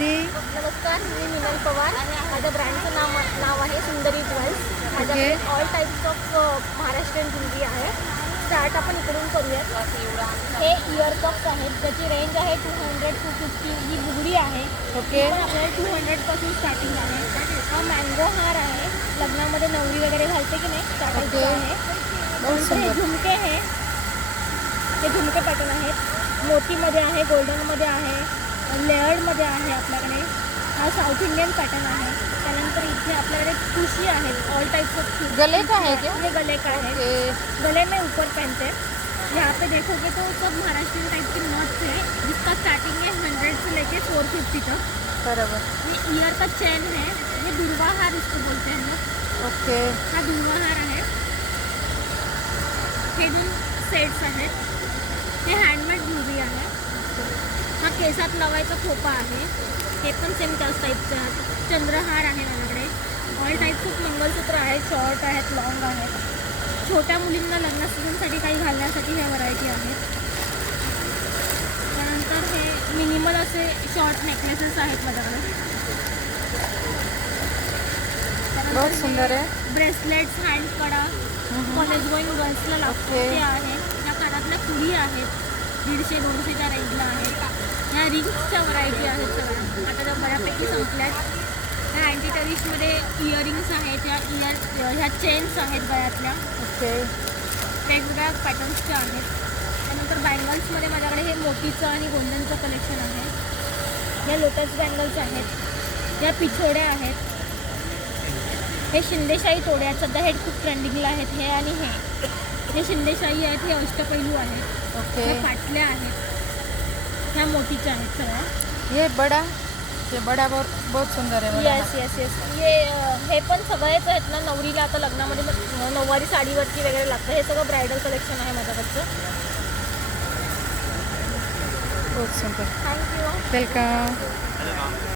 दीदी. नमस्कार, मी मीनल पवार. माझ्या ब्रँडचं नाव आहे सुंदरी ज्वेल्स. माझ्याकडे all types of Maharashtrian jewellery आहे. स्टार्ट आपण इकडून करूयात. हे इयर कप्स आहेत, ज्याची रेंज आहे 200-250. ही बुगडी आहे. ओके. पण आपल्याला 200पासून स्टार्टिंग आहे. हा मँगो हार आहे, लग्नामध्ये नवरी वगैरे घालते की नाही त्या टाईपचं आहे. हे झुमके आहे, हे झुमके पॅटर्न आहेत. मोतीमध्ये आहे, गोल्डनमध्ये आहे, लेअर्डमध्ये आहे आपल्याकडे. हा साऊथ इंडियन पॅटर्न आहे. त्यानंतर इथे आपल्याकडे खुशी आहेत, ऑल टाइप्स ऑफ गले का है क्या? ये गले का है. गले में ऊपर पहनते हैं. यहाँ पे देखोगे तो सब महाराष्ट्रियन टाइप की नॉट्स है, जिसका स्टार्टिंग है 100 से लेके 450 तक. बराबर. ये ईयर का चैन है, ये दुर्वा हार इसको बोलते हैं लोग. ओके. हा दुर्वा हार आहे. हे 2 सेट्स आहेत. हे हँडमेड ज्वेलरी आहे. हा केसात लावायचा खोपा आहे, हे पण सेम त्याच टाईपचे आहेत. चंद्रहार आहे माझ्याकडे. ऑल टाईप्स ऑफ मंगलसूत्र आहेत, शॉर्ट आहेत, लॉंग आहेत. छोट्या मुलींना लग्न सीझनसाठी काही घालण्यासाठी हे व्हरायटी आहेत. त्यानंतर हे मिनिमल असे शॉर्ट नेकलेसेस आहेत माझ्याकडे. बहुत सुंदर आहे. ब्रेसलेट्स, हँड कडा, कॉलेज गोईंग गर्ल्सला लागतो ते आहे. त्या कानातल्या कुडी आहेत, 150-200च्या रेंजला आहेत. ह्या रिंग्सच्या व्हरायटी आहेत सगळ्या, आता त्या बऱ्यापैकी संपल्यात. ह्या अँटी टरिशमध्ये इयरिंग्स आहेत, ह्या चेन्स आहेत गळ्यातल्या. ओके. वेगवेगळ्या पॅटर्न्सच्या आहेत. त्यानंतर बँगल्समध्ये माझ्याकडे हे मोतीचं आणि गोल्डनचं कलेक्शन आहे. या लोटस बँगल्स आहेत, या पिछोड्या आहेत. हे शिंदेशाही तोडे आहेत, सध्या हे खूप ट्रेंडिंगला आहेत. हे आणि हे शिंदेशाही आहेत, हे अष्टपैलू आहेत. ओके. हे पाटल्या आहेत, ह्या मोतीच्या आहेत सगळ्या. ये बड़ा बहुत सुंदर है. Yes yes yes. हे पण सगळेच आहेत ना, नवरीला आता लग्नामध्ये नऊवारी साडीवरती वगैरे लागतं. हे सगळं ब्रायडल कलेक्शन आहे माझ्याकडचं. बहुत सुंदर. थँक्यू. वेलकम.